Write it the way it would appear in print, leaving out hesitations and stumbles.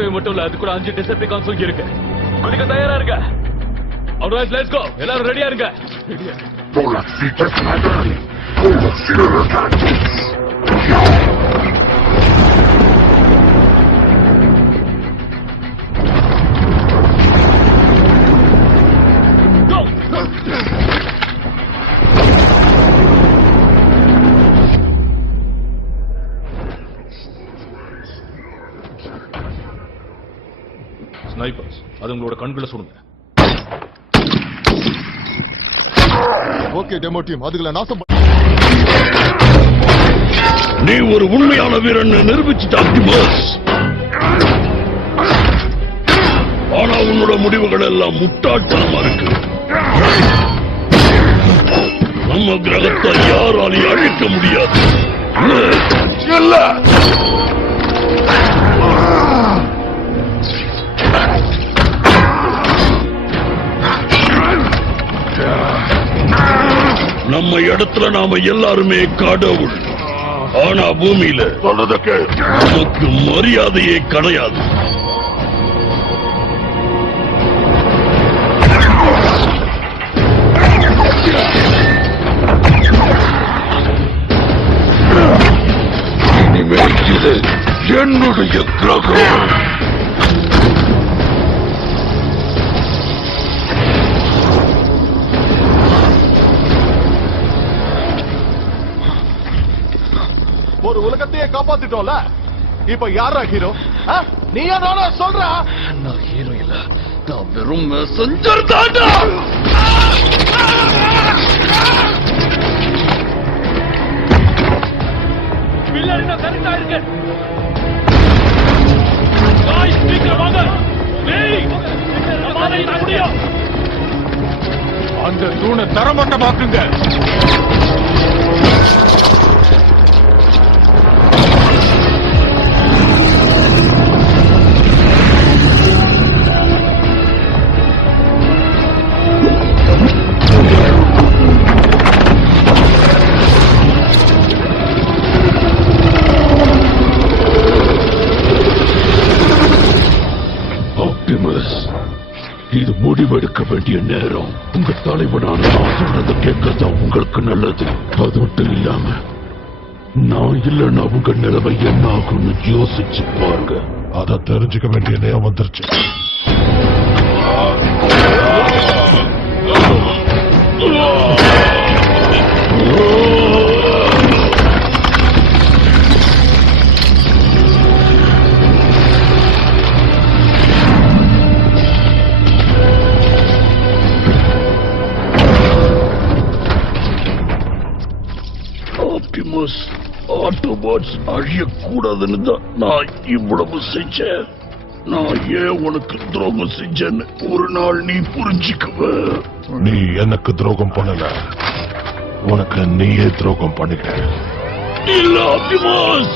Octave மட்டும் இல்ல, அது கூட 5 டிசெப்டிகான்ஸும் இருக்கு. குதிக்க தயாரா இருக்க? Alright, let's go. எல்லாரும் ரெடியா இருங்க. ஸ்னைப்பர்ஸ், அது உங்களோட கண்களை சுடுங்க. ஓகே டெமோ டீம், அதுகளை நாசம். நீ ஒரு உண்மையான வீரன் நிரூபிச்சுட்ட ஆப்டிமஸ். ஆனா உன்னோட முடிவுகள் எல்லாம் முட்டாட்டமா இருக்கு. நம்ம கிரகத்தை யாராலையும் அழிக்க முடியாது. நம்ம இடத்துல நாம எல்லாருமே கடவுள். ஆனா பூமியில நமக்கு மரியாதையே கிடையாது. இனிமேல் இது என்னுடைய கிரகம். ஒரு உலகத்தையே காப்பாத்திட்டோம்ல, இப்ப யாரா ஹீரோ? நீயா நானா சொல்ற? நான் ஹீரோ இல்ல, நான் வெறும் மெசஞ்சர் தாண்டா. பில்லர் என்ன கரெக்டா இருக்கு? गाइस ஸ்பீக்கர் வாங்க. டேய், நம்மால இது முடியும். அந்த தூணை தரமட்டமாக்குங்க. இது முடிவெடுக்க வேண்டிய நேரம். உங்க தலைவனான நான் சொல்றதை கேட்கறதா உங்களுக்கு நல்லது. அது மட்டும் இல்லாம நான் இல்லைன்னா உங்க நிலைமை என்ன ஆகும்னு யோசிச்சு பாருங்க. அதை தெரிஞ்சுக்க வேண்டிய நேரம் வந்துருச்சு. ஆட்டோபாட்ஸ் அழியக்கூடாதுன்னு தான் நான் இவ்வளவு செஞ்சேன். நான் ஏன் உனக்கு துரோகம் செஞ்சேன்னு ஒரு நாள் நீ புரிஞ்சுக்குவ. நீ எனக்கு துரோகம் பண்ணல, உனக்கு நீயே துரோகம் பண்ணிக்க. இல்ல ஆப்டிமஸ்.